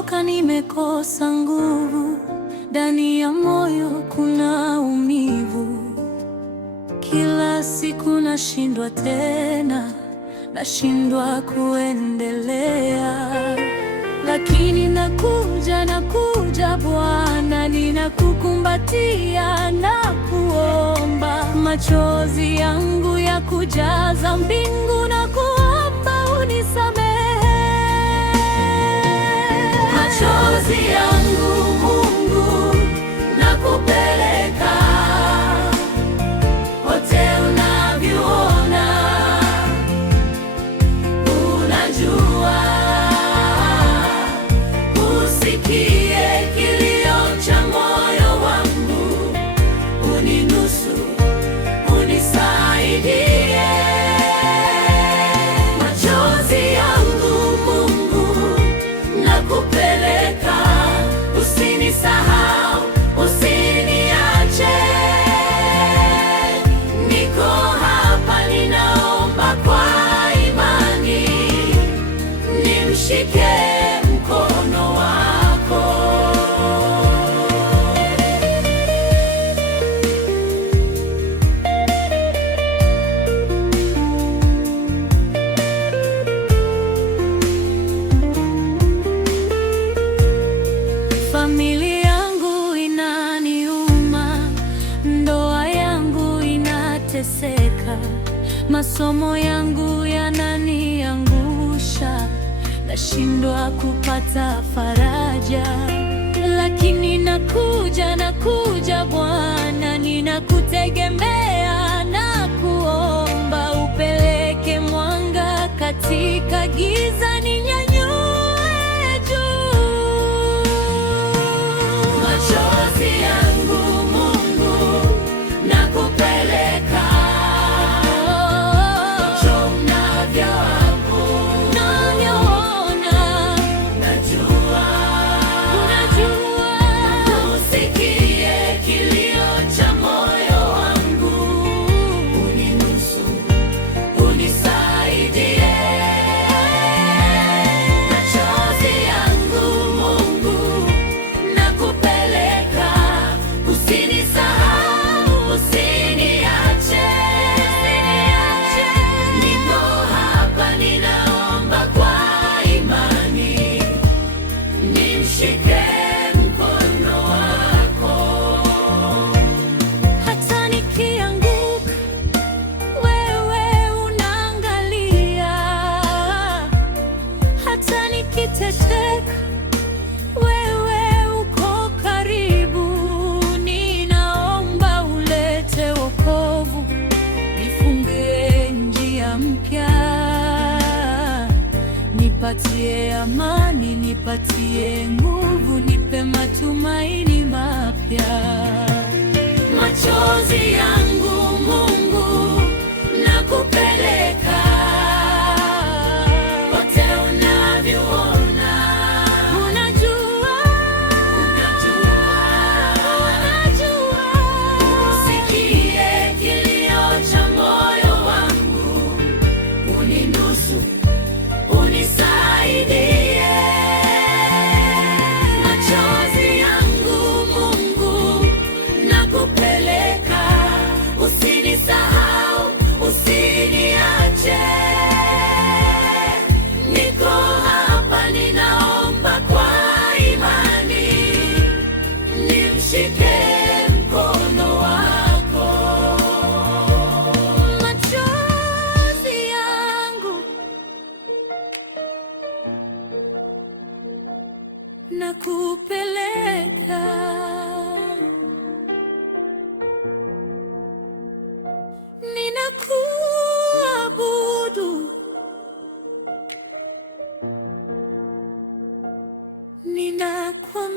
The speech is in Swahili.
nimechoka, nimekosa nguvu, ndani ya moyo kuna umivu. Kila siku nashindwa tena, nashindwa kuendelea. Lakini nakuja Bwana, ninakukumbatia na kuomba. Machozi yangu ya kujaza mbingu na kuomba unisamehe. Machozi yangu Mungu nakupeleka, wote unavyoona, unajua. Usikie kilio cha moyo wangu, uninusuru, unisaidie. Machozi yangu Mungu nakupeleka, usinisahau, usiniache. Niko hapa, ninaomba kwa imani, nimshike mkono wako. Familia yangu inaniuma, ndoa yangu inateseka, masomo yangu yananiangusha, nashindwa kupata faraja. Lakini nakuja Bwana, ninakutegemea na kuomba, upeleke mwanga katika giza, ninyanyue juu. Machozi yangu Mungu nakupeleka, wewe uko karibu. Ninaomba ulete wokovu, nifungue njia mpya, nipatie amani, nipatie nguvu, nipe matumaini mapya. Machozi yangu Mungu nakupeleka, wote unavyoona, unajua. Usikie kilio cha moyo wangu, uninusuru, unisaidie. Machozi yangu Mungu nakupeleka, usinisahau, usiniache. Niko hapa, ninaomba kwa imani, nimshike mkono wako. Machozi yangu nakupeleka, ninakuabudu, ninakuabudu.